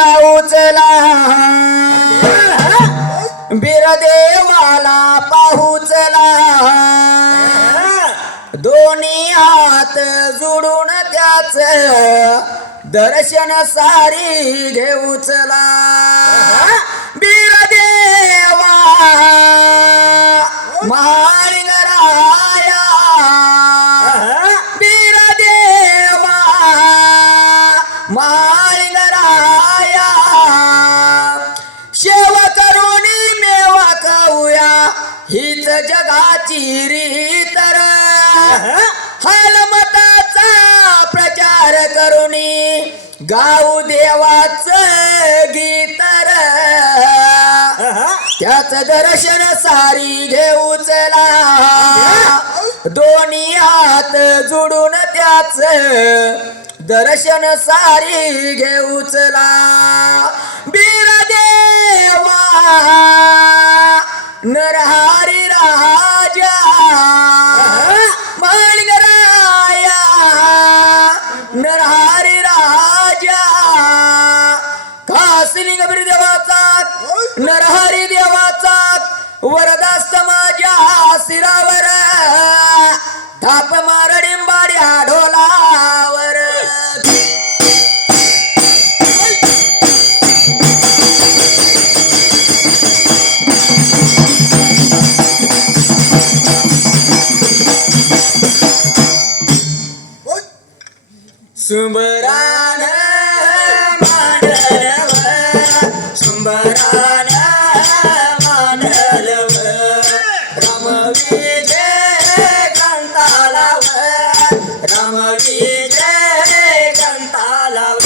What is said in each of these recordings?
देवाचा उचला बिरदेवाला पाहुचला दोन्ही हात जोडून त्याच दर्शन सारी घेऊचला बिरदेवा महालिंगराया बिरदेवा महालिंगराया शेव करुणी मेवा खाऊया हीच जगाची रीत हालमताचा प्रचार करुणी गाऊ देवाच गीत त्याच दर्शन सारी घेऊचला दोन्ही हात जोडून त्याच दर्शन सारी घेऊचला बिरदेवा नरहरी राजा महालिंगराया नरहरी राजा कासलिंग बिरदेवाचा नरहरी देवाचा वरदास्त माझ्या शिरावर थाप मारडिंबाड्या ढोलावर सुंबरान मांडलव सुंबरान मांडलव राम विजय गंतालाव राम विजय गंतालाव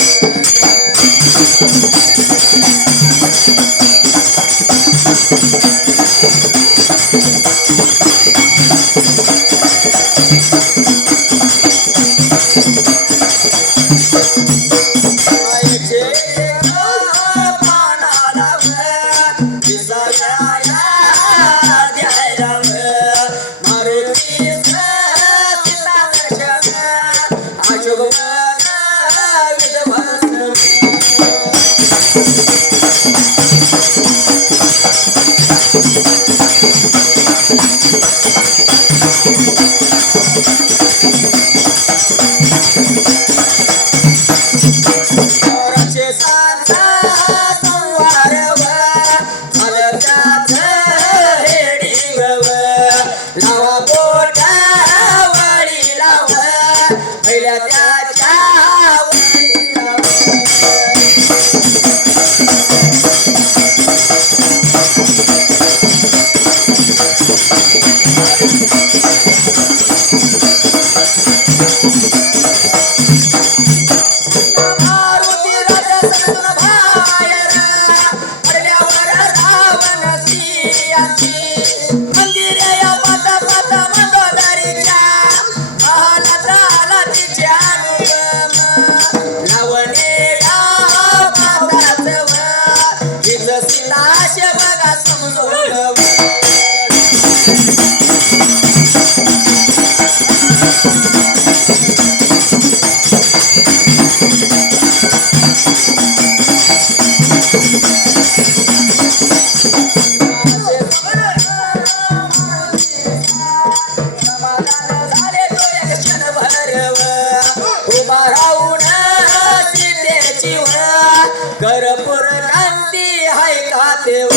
करपूर कांती हाय का देव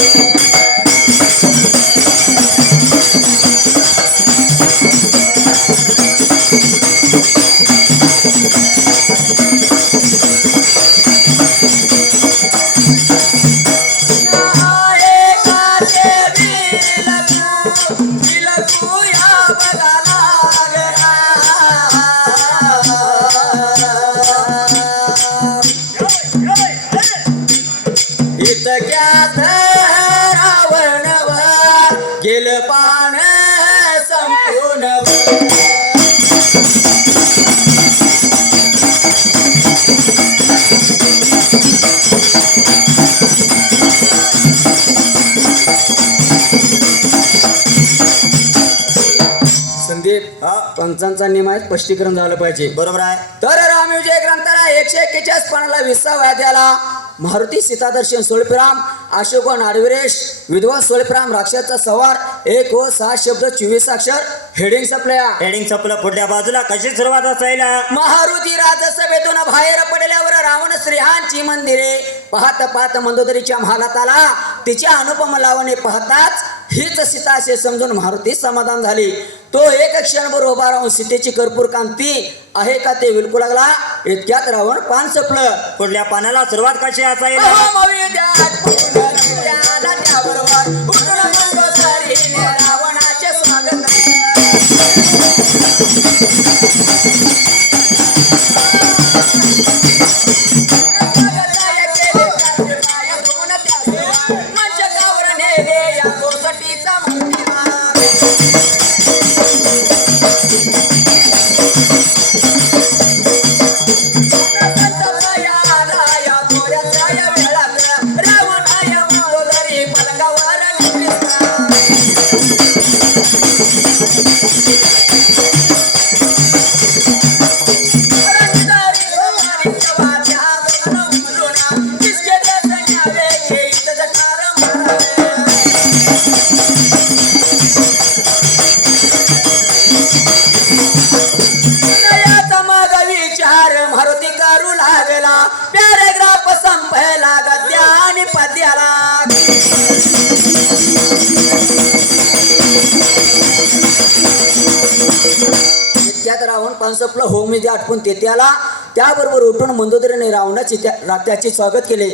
इतक्यात रावणव गेल पान संपूर्ण संदीप पंचांचा नियम आहे स्पष्टीकरण झालं पाहिजे. बरोबर आहे. तर रामविजय ग्रंथाला 141 पानाला 20व्या अध्यायाला मारुती सीतादर्शन सोळप्राम अशोकवन आडविरेश विद्वान सोळप्राम राक्षसचा सवार 1 व 6 शब्द 24 अक्षर हेडिंग सपल्या हेडिंग चपलं पुढल्या बाजूला कशी सुरुवात असायला मारुती राजसभेतून बाहेर पडल्यावर रावण स्त्रियांची मंदिरे पाहत पाहत मंदोदरीच्या महालात आला. तिच्या अनुपम लावणे पाहताच हीच सीता असे समजून मारुती समाधान झाली. तो एक क्षणभर उभा राहून सीतेची कर्पूर कांती आहे का ते विलकू लागला. इतक्यात रावण पान संपलं. पुढल्या पानाला सुरुवात कशी असायला रावणाचे स्वागत मारुती करू लागला. पॅरेग्राफ संपला गद्या आणि पद्याला त्यात रावण पान संपलं. होममध्ये आटपून तेथे आला. त्याबरोबर उठून मंदोदरीने रावणाची त्याचे स्वागत केले.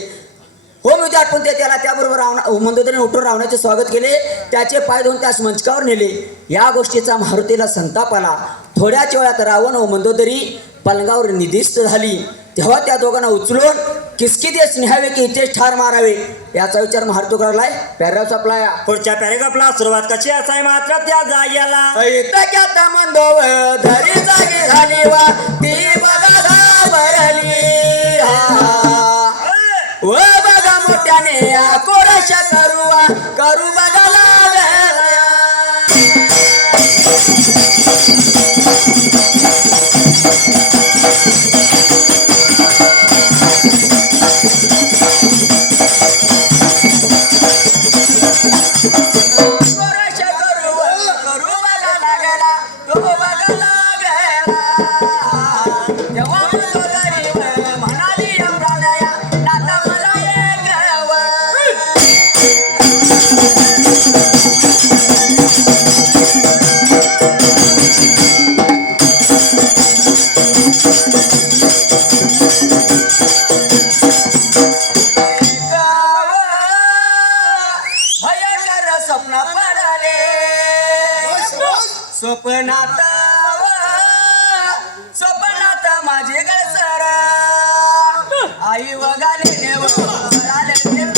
होममध्ये आटपून तेथे आला. त्याबरोबर मंदोदरीने उठून रावणाचे स्वागत केले. त्याचे पाय धुवून त्यास मंचकावर नेले. या गोष्टीचा मारुतीला संताप आला. थोड्याच वेळात रावण व मंदोदरी पलंगावर निदिष्ट झाली. तेव्हा त्या दोघांना उचलून किसकी देश न्यावे की इथेच ठार मारावे याचा विचार मारुती करायलाय. पॅराग्राफ आपला पुढच्या पॅरेग्राफला सुरुवात कशी असाय मात्र त्या जाग्याला इतक्यात मंदोदरी जागी झाली वा ती बघा घाबरली. व बघा मोठ्याने कोरशा करू बघा लागला. स्वप्नात माझे गळसर आई वगाले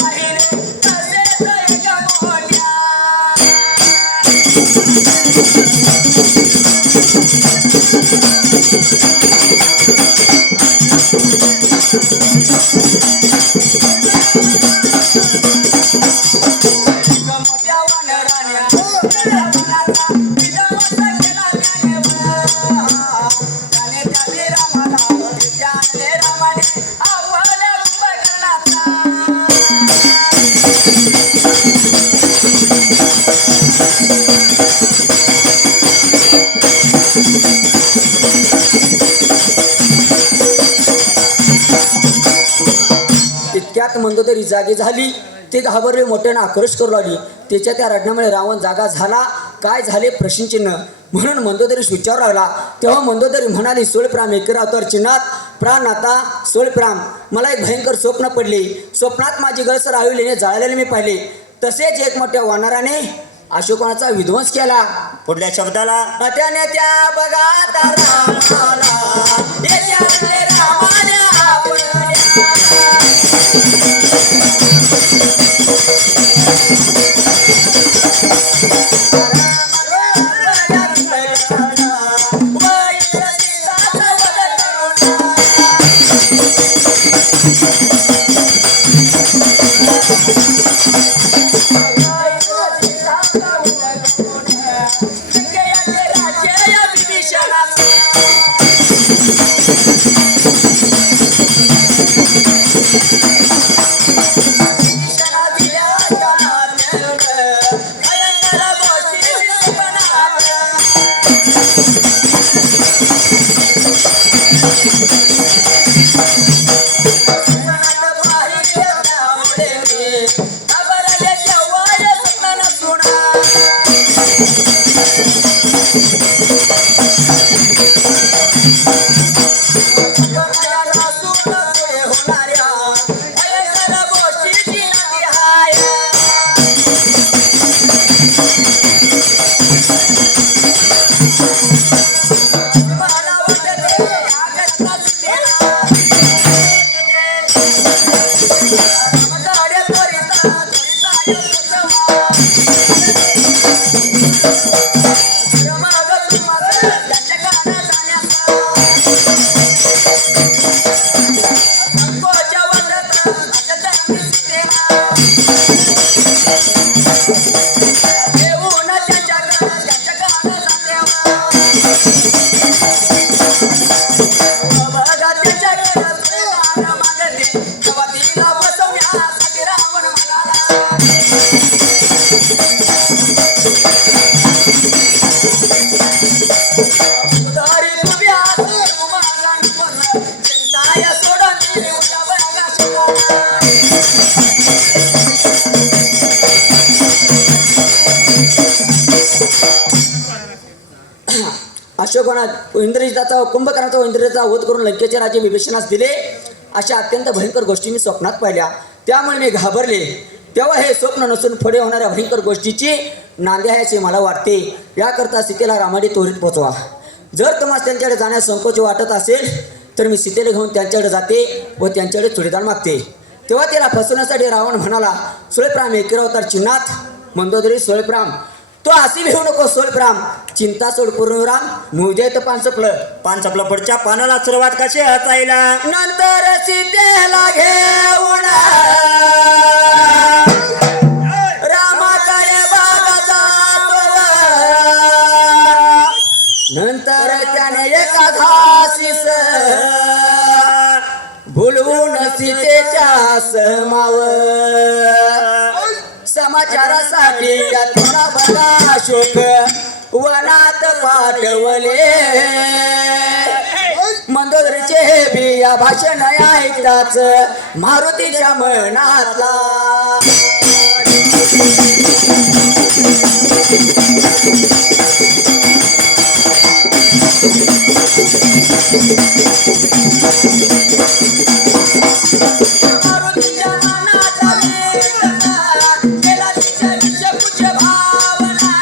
पाहिले इतक्यात मंदोदरी जागी झाली. ती घाबरली, मोठ्याने आक्रोश करू लागली. तिच्या त्या रडण्यामुळे रावण जागा झाला. काय झाले प्रश्नचिन्ह म्हणून मंदोदरीस विचारू लागला. तेव्हा मंदोदरी म्हणाली, सोळप्राम एकेरावर चिन्हात प्राण आता सोळप्राम मला एक भयंकर स्वप्न पडले. स्वप्नात माझी गळसर आविलेने जाळलेले मी पाहिले. तसेच एक मोठ्या वानराने अशोकाचा विध्वंस केला. पुढल्या शब्दाला त्याने त्या बघा Thank you. अशोकवनात इंद्रजिताचा कुंभकर्णाचा इंद्रजिताचा वध करून लंकेचे राज्य विभीषणास दिले. अशा अत्यंत भयंकर गोष्टी मी स्वप्नात पाहिल्या. त्यामुळे मी घाबरले. तेव्हा हे स्वप्न नसून पुढे होणाऱ्या भयंकर गोष्टीची नांदी आहे असे मला वाटते. याकरता सीतेला रामाने त्वरित पोचवा. जर तुम्हाला त्यांच्याकडे जाण्यास संकोच वाटत असेल तर मी सीतेला घेऊन त्यांच्याकडे जाते व त्यांच्याकडे चुडीदार मागते. तेव्हा तिला फसवण्यासाठी रावण म्हणाला, सोळप्राम एकिरावतार चिन्हात मंदोदरी सोळप्राम, तो अशी भेऊ नको सोळप्राम, चिंता सोड पूर्णराम, मुद्या तर पानसपला पुढच्या पानाला सुरुवात कशी हसायला. नंतर सीतेला घेऊन रामाकडे बाबा जातो. नंतर त्याने एका घासीस भुलवून सीतेच्या समाव समाचारासाठी थोडा बरा शोक वनात पाठवले. मंदोदरीचे बिया भाषण ऐकताच मारुतीच्या मनातला मारुतीच्या मनातला गेला तिच्या विषकुच भावना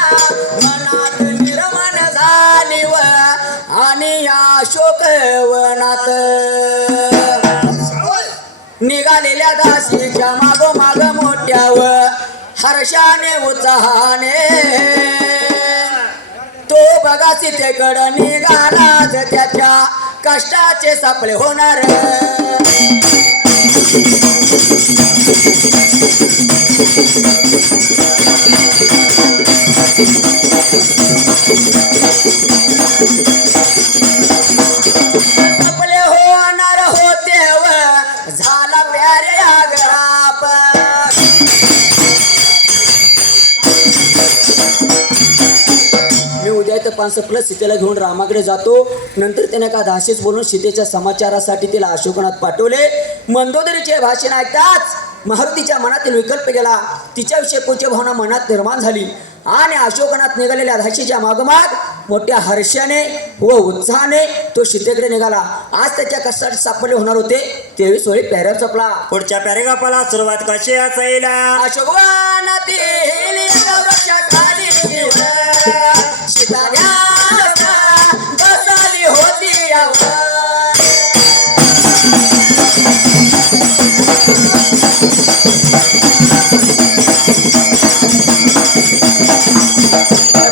मनात निर्माण झाली व आणि या शोकवनात निघालेल्या दासीच्या मागोमाग मोठ्या व हर्षाने उत्साहाने तो बघा सीतेकडं निघाला त्याच्या कष्टाचे सापळे होणार. सापळे होणार होते व झाला प्यारे आग्राप. मी उद्या इथं 5+ सीतेला घेऊन रामाकडे जातो. नंतर त्याने का दासीच बोलून सीतेच्या समाचारासाठी तिला अशोकवनात पाठवले. मंदोदरीचे भाषण ऐकताच मारुतीच्या मनातील विकल्प गेला. तिच्याविषयी पूज्य भावना मनात निर्माण झाली आणि अशोकवनात निघालेल्या दासीच्या मागोमाग मोठ्या हर्षाने व उत्साहाने तो सीतेकडे निघाला. आज त्याच्या कष्टाचे सापडले होणार होते. 23 वेळी पॅरेग्राफ चपला. पुढच्या पॅरेग्राफाला सुरुवात कशी असायला. अशोकवनातील वृक्षाखाली सीता ध्यानात बसली होती यावर.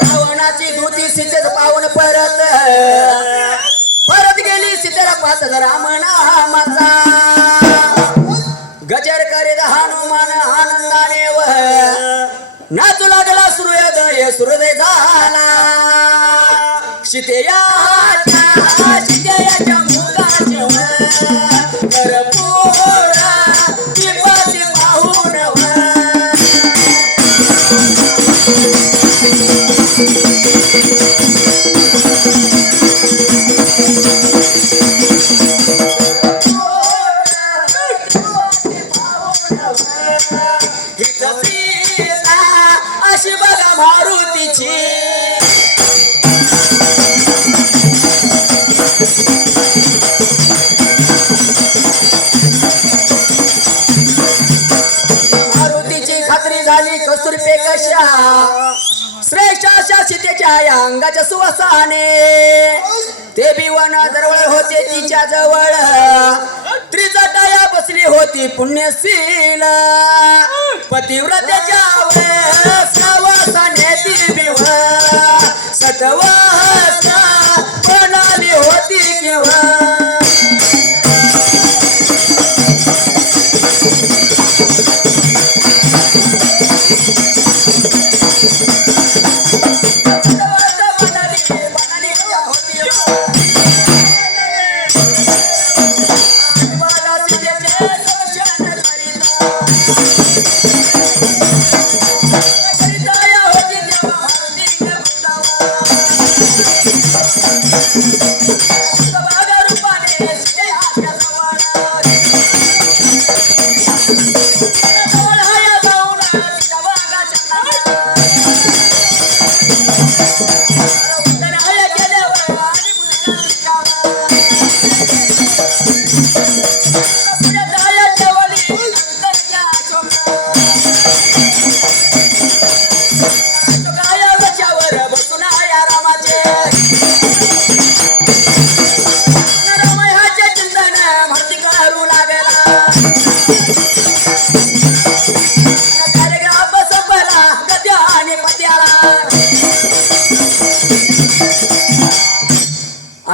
रावणाची दूती सीतेच पाहून परत गेली. सीतेला पाहत रामनामाचा गजर करीत हनुमान आनंदाने व नाचू लागला सूर्योदय सूर्योदय झाला. सीतेयाच्या मुखाची भरपूर दीपाची पाहून अशी बघा मारुतीची खात्री झाली. कस्तुरी पेकशा श्रेष्ठ अशा सीतेच्या या अंगाच्या सुवासाने ते बिवन जवळ होते तिच्या जवळ. त्रिजटाया बसली होती पुण्यशील पतिव्रतेच्या सवासाने ती बिव सतवासा बनाली होती किंवा होती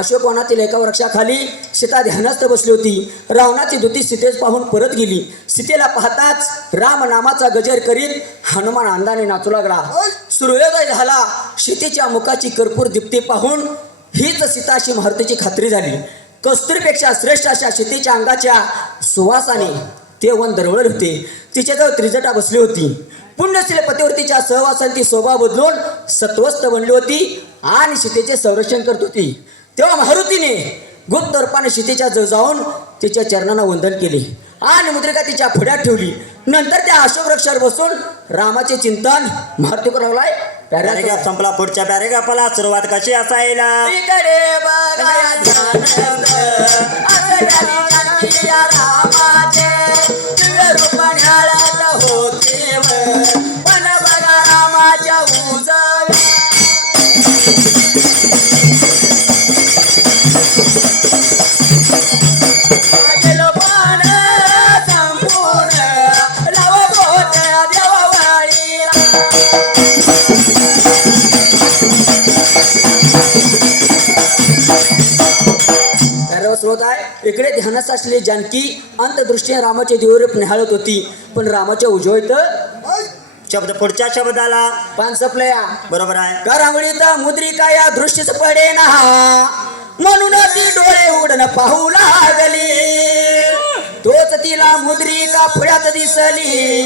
अशोकवनातील एका वृक्षाखाली सीता ध्यानस्थ बसली होती. रावणाची दूती सीतेस पाहून परत गेली. सीतेला पाहताच राम नामाचा गजर करीत हनुमान आनंदाने नाचू लागला. सूर्योदय झाला. सीतेच्या मुखाची कर्पूर दीप्ती पाहून हीच सीता अशी मारुतीची खात्री झाली. कस्तुरीपेक्षा श्रेष्ठ अशा सीतेच्या अंगाच्या सुवासाने ते वन दरवळत होते. तिच्याजवळ त्रिजटा बसली होती. पुण्यशील पतिवृत्तीच्या सहवासाने ती शोभा बदलून सत्वस्थ बनली होती आणि सीतेचे संरक्षण करत होती. तेव्हा मारुतीने गुप्त रूपाने सीतेच्या जवळ जाऊन तिच्या चरणांना वंदन केले आणि मुद्रिका तिच्या पुढ्यात ठेवली. नंतर त्या अशोक वृक्षावर बसून रामाचे चिंतन मारुती करू लागलाय. पॅरेग्राफ संपला. पुढच्या पॅरेग्राफला सुरुवात कशी असायला? इकडे बघा ध्यानस्थ, असं झाली या रामाचे, दिव्य रूप न्याहाळत होते वर, पण बघा रामाच्या उजव्या. गेलो पण संपूर्ण, लावा बोट देवावळीला. स्रोत आहे. इकडे ध्यानात असलेली जानकी अंतदृष्टीने रामाचे दिव्यरूप निहाळत होती, पण रामाच्या उजवळीत शब्द पुढच्या शब्दाला पान सपलया. बरोबर आहे. करांगळीत मुद्रिका या दृष्टीच पडे ना, म्हणून ती डोळे उघडून पाहू लागली. तोच तिला मुद्रिका पुढ्यात दिसली.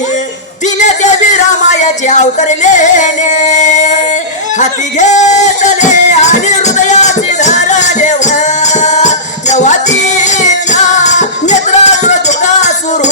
तिने देवी रामायाचे अवतरलेने हाती घेतले आणि हृदयाचे धरले. तेव्हा तिच्या नेत्रात धोका सुरू.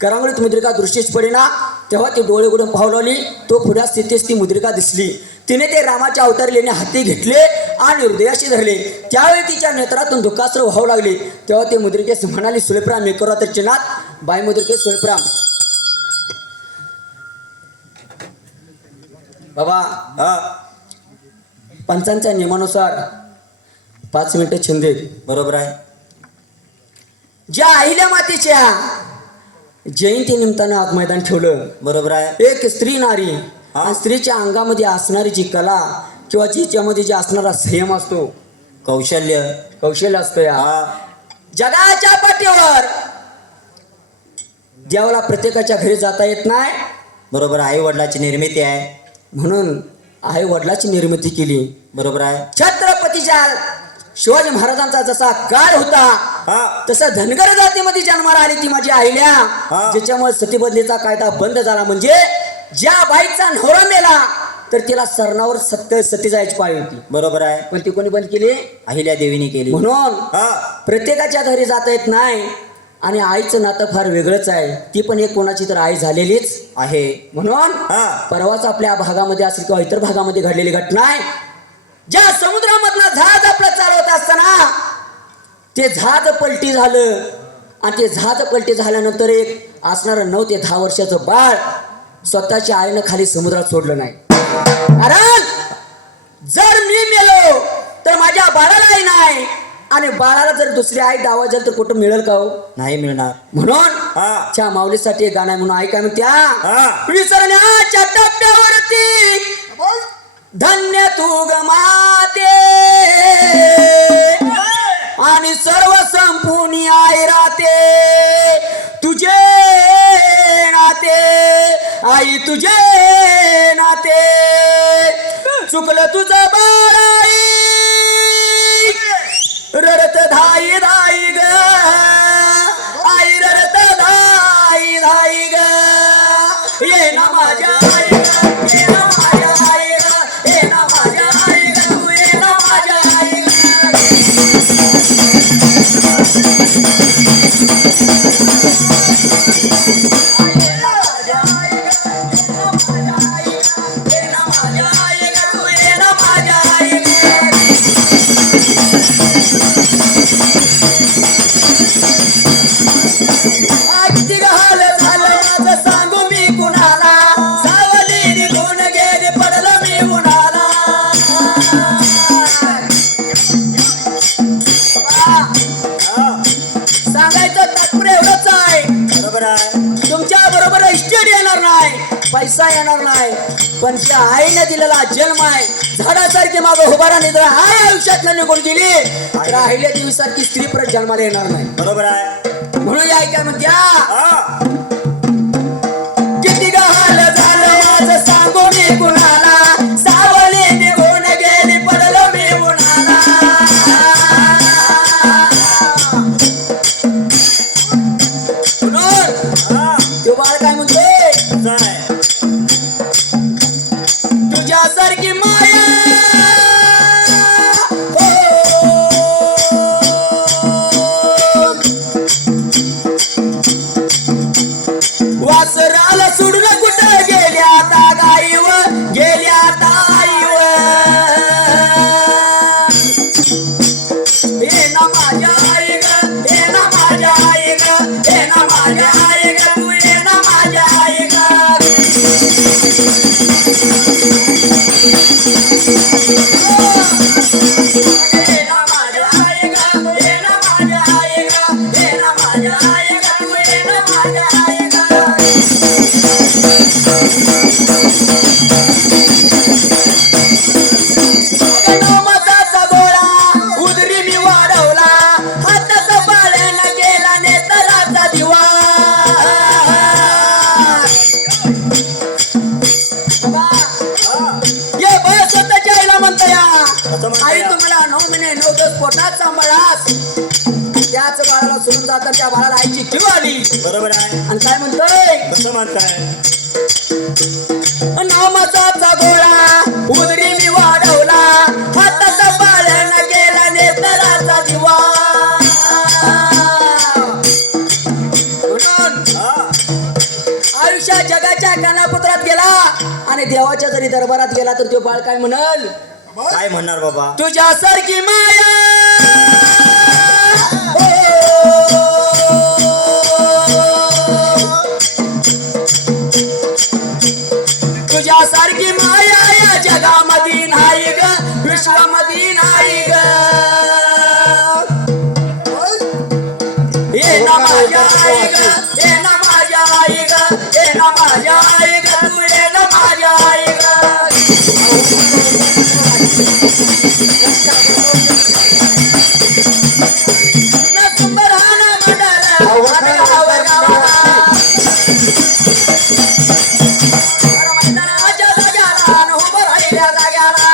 करांगळीत मुद्रिका दृष्टीच पडेना. तेव्हा ती डोळे उघडून पाहू लागली. तो पुढ्या स्थितीस ती मुद्रिका दिसली. तिने ते रामाच्या अवतारलेने हाती घेतले आणि हृदयाशी धरले. त्यावेळी तिच्या नेत्रातून दुःखाश्रू वाहू लागले. तेव्हा ते मुद्रिकेस म्हणाली, सुलेप्राम मी करू तर चिनात. बाई मुद्रिके सुलेप्राम. बाबा पंचांच्या नियमानुसार 5 मिनिटं छंद आहेत. बरोबर आहे. ज्या अहिल्या मातेच्या जयंती निमित्तानं आज मैदान ठेवलं. बरोबर आहे. एक स्त्री नारी आणि स्त्रीच्या अंगामध्ये असणारी जी कला किंवा जिच्यामध्ये जे असणारा संयम असतो, कौशल्य असतं या जगाच्या पाठीवर देवाला प्रत्येकाच्या घरी जाता येत नाही. बरोबर. आई वडिलाची निर्मिती आहे, म्हणून आई वडिलाची निर्मिती केली. बरोबर आहे. छत्रपतीच्या शिवाजी महाराजांचा जसा काळ होता तसा धनगर जातीमध्ये जन्माला आली ती माझी आईल्या, ज्याच्यामुळे सतीबदलीचा कायदा बंद झाला. म्हणजे ज्या बाईचा नवरा मेला तर तिला सरणावर सती जायची पाळी होती. बरोबर आहे. पण ती कोणी बंद केली? अहिल्या देवीने केली. म्हणून प्रत्येकाच्या घरी जाता येत नाही. आणि आईचं नातं फार वेगळंच आहे. ती पण एक कोणाची तर आई झालेलीच आहे. म्हणून परवाच आपल्या भागामध्ये असेल किंवा इतर भागामध्ये घडलेली घटना आहे. ज्या समुद्रामधनं जहाज आपलं चालवत असताना ते जहाज पलटी झालं आणि ते जहाज पलटी झाल्यानंतर एक असणारं 9 ते 10 वर्षाचं बाळ स्वतःच्या आईनं खाली समुद्रात सोडलं नाही. कारण जर मी मेलो तर माझ्या बाळाला आई नाही आणि बाळाला जर दुसरी आई दावा झाली तर कुठं मिळेल का हो? नाही मिळणार. म्हणून त्या माऊलीसाठी एक गाणं आहे. म्हणून आई काय म्हणत्या, विसरण्याच्या टप्प्यावरती धन्य तू ग माते आणि सर्व संपून आई राहते. तुझे नाते आई तुझे नाते चुकलं तुझं बाळाई रडत धाई धाई ग आई रडत धाई धाई ग. ये ना माझ्या आई ग, ये ना माझ्या आई ग, ये ना माझ्या आई ग, ये ना माझ्या आई ग. पैसा येणार नाही, पण त्या आईने दिलेला जन्म आहे, झाडासारखी मागं उभारा निद्रा आहे आयुष्यातला निघून गेली तर राहिल्या दिवसारखी स्त्री परत जन्माला येणार नाही. बरोबर आहे. म्हणून या ऐका म्हणत्या हा. किती गहाल झालं माझं सांगू मी कुणाला, सावली निघून गेली पडलो मी उन्हाला. म्हणून हा. तो बाळ काय म्हणतोय, असं आहे. तुझ्यासारखी माया वासराला सोडून कुठं गेल्या आता गाईव, गेल्या आता आईव. हे ना माझ्या आई ग, हे ना माझ्या आई ग, हे ना माझ्या आई ग, तू हे ना माझ्या आई ग. हे ना माझ्या आई ग, हे ना माझ्या आई ग, हे ना माझ्या आई ग, तू हे ना माझ्या आई ग. मताचा गोळा उदरी मी वाढवला, हाताचा पाळ्याला गेला नेतराचा दिवा. ये बस स्वतःच्या आईला म्हणतो या म्हणता आई या? तुम्हाला 9 महिने 9 दिवस पोटात सांभाळास, त्याच बाळाला सोडून जाता त्या बाळाला आईची जीव आली. बरोबर आहे. आणि काय म्हणतोय, कसं म्हणताय? नामाचा गोळा उदरी मी वाढवला, हाताचा पाळ्याला गेला नेतराचा दिवा. म्हणून हा. आयुष्या जगाच्या कानापुत्रात गेला आणि देवाच्या जरी दरबारात गेला तर तो बाळ काय म्हणल, काय म्हणणार बाबा? तुझ्यासारखी माया तुझ्यासारखी माया या जगामध्ये नाही ग, विश्वामध्ये नाही ग. हे ना माझ्या आई ग, हे ना माझ्या आई ग, हे ना माझ्या आई ग, तू हे ना माझ्या आई ग. ना सुंदर हा ना मंडळ आणि आवगावा. अरे मैदानाच्या जाग्याला आणि उभं राहिल्या जाग्याला.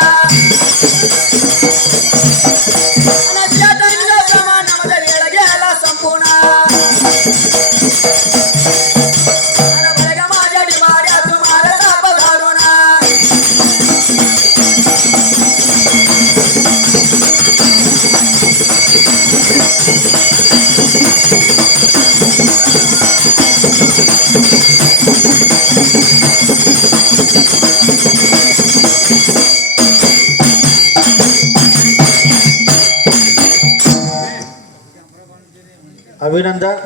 आणि त्या दैन्य प्रमाणामध्ये वेळ गेला संपूर्ण. अरे बळगा माझ्या डिमाड्या तुम्हाला ताप घालून. अभिनंदन.